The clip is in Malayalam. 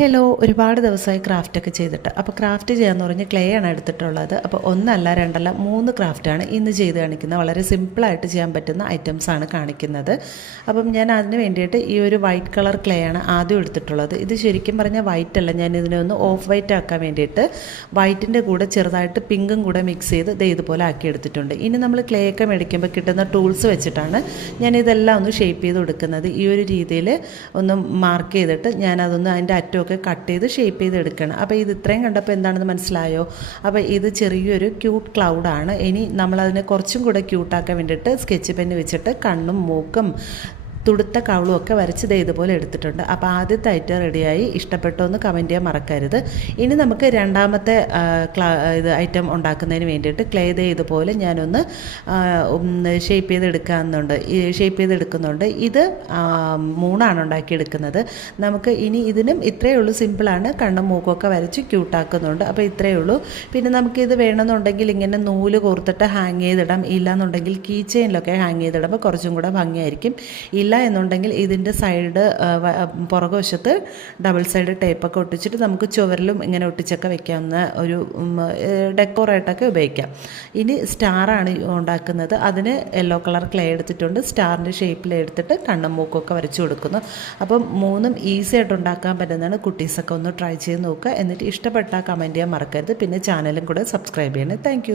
ഹലോ, ഒരുപാട് ദിവസമായി ക്രാഫ്റ്റൊക്കെ ചെയ്തിട്ട്. അപ്പോൾ ക്രാഫ്റ്റ് ചെയ്യാമെന്ന് പറഞ്ഞ് ക്ലേ ആണ് എടുത്തിട്ടുള്ളത്. അപ്പോൾ ഒന്നല്ല രണ്ടല്ല 3 ക്രാഫ്റ്റാണ് ഇന്ന് ചെയ്ത് കാണിക്കുന്നത്. വളരെ സിമ്പിളായിട്ട് ചെയ്യാൻ പറ്റുന്ന ഐറ്റംസാണ് കാണിക്കുന്നത്. അപ്പം ഞാൻ അതിന് വേണ്ടിയിട്ട് ഈ ഒരു വൈറ്റ് കളർ ക്ലേ ആണ് ആദ്യം എടുത്തിട്ടുള്ളത്. ഇത് ശരിക്കും പറഞ്ഞാൽ വൈറ്റ് അല്ല, ഞാൻ ഇതിനെ ഒന്ന് ഓഫ് വൈറ്റ് ആക്കാൻ വേണ്ടിയിട്ട് വൈറ്റിൻ്റെ കൂടെ ചെറുതായിട്ട് പിങ്കും കൂടെ മിക്സ് ചെയ്ത് ഇതുപോലെ ആക്കി എടുത്തിട്ടുണ്ട്. ഇനി നമ്മൾ ക്ലേ ഒക്കെ മേടിക്കുമ്പോൾ കിട്ടുന്ന ടൂൾസ് വെച്ചിട്ടാണ് ഞാൻ ഇതെല്ലാം ഒന്ന് ഷേപ്പ് ചെയ്ത് കൊടുക്കുന്നത്. ഈ ഒരു രീതിയിൽ ഒന്ന് മാർക്ക് ചെയ്തിട്ട് ഞാനതൊന്ന് അതിൻ്റെ അറ്റമൊക്കെ കട്ട് ചെയ്ത് ഷേപ്പ് ചെയ്ത് എടുക്കണം. അപ്പോൾ ഇത് ഇത്രയും കണ്ടപ്പോൾ എന്താണെന്ന് മനസ്സിലായോ? അപ്പോൾ ഇത് ചെറിയൊരു ക്യൂട്ട് ക്ലൗഡാണ്. ഇനി നമ്മളതിനെ കുറച്ചും കൂടെ ക്യൂട്ടാക്കാൻ വേണ്ടിയിട്ട് സ്കെച്ച് പെന്ന് വെച്ചിട്ട് കണ്ണും മൂക്കും തുടുത്ത കവളും ഒക്കെ വരച്ച് ഇതുപോലെ എടുത്തിട്ടുണ്ട്. അപ്പോൾ ആദ്യത്തെ ഐറ്റം റെഡിയായി. ഇഷ്ടപ്പെട്ടോ എന്ന് കമൻറ്റ് ചെയ്യാൻ മറക്കരുത്. ഇനി നമുക്ക് രണ്ടാമത്തെ ഇത് ഐറ്റം ഉണ്ടാക്കുന്നതിന് വേണ്ടിയിട്ട് ക്ലേ ഇതുപോലെ ഞാനൊന്ന് ഷേപ്പ് ചെയ്തെടുക്കുന്നുണ്ട്. ഇത് 3 ഉണ്ടാക്കിയെടുക്കുന്നത്. നമുക്ക് ഇനി ഇതിനും ഇത്രയേ ഉള്ളൂ, സിമ്പിളാണ്. കണ്ണും മൂക്കൊക്കെ വരച്ച് ക്യൂട്ടാക്കുന്നുണ്ട്. അപ്പോൾ ഇത്രയേ ഉള്ളൂ. പിന്നെ നമുക്കിത് വേണമെന്നുണ്ടെങ്കിൽ ഇങ്ങനെ നൂല് കോർത്തിട്ട് ഹാങ് ചെയ്തിടാം. ഇല്ലയെന്നുണ്ടെങ്കിൽ കീ ചെയിനിലൊക്കെ ഹാങ് ചെയ്തിടുമ്പോൾ കുറച്ചും കൂടെ ഭംഗിയായിരിക്കും. ഇല്ല എന്നുണ്ടെങ്കിൽ ഇതിൻ്റെ സൈഡ് പുറകുവശത്ത് ഡബിൾ സൈഡ് ടേപ്പൊക്കെ ഒട്ടിച്ചിട്ട് നമുക്ക് ചുവരിലും ഇങ്ങനെ ഒട്ടിച്ചൊക്കെ വെക്കാവുന്ന ഒരു ഡെക്കോറായിട്ടൊക്കെ ഉപയോഗിക്കാം. ഇനി സ്റ്റാറാണ് ഉണ്ടാക്കുന്നത്. അതിന് യെല്ലോ കളർ ക്ലേ എടുത്തിട്ടുണ്ട്. സ്റ്റാറിൻ്റെ ഷേപ്പിൽ എടുത്തിട്ട് കണ്ണും മൂക്കൊക്കെ വരച്ച് കൊടുക്കുന്നു. അപ്പം 3 ഈസി ആയിട്ട് ഉണ്ടാക്കാൻ പറ്റുന്നതാണ്. കുട്ടീസൊക്കെ ഒന്ന് ട്രൈ ചെയ്ത് നോക്കുക. എന്നിട്ട് ഇഷ്ടപ്പെട്ടാൽ കമൻറ്റ് ചെയ്യാൻ മറക്കരുത്. പിന്നെ ചാനലും കൂടെ സബ്സ്ക്രൈബ് ചെയ്യണേ. താങ്ക്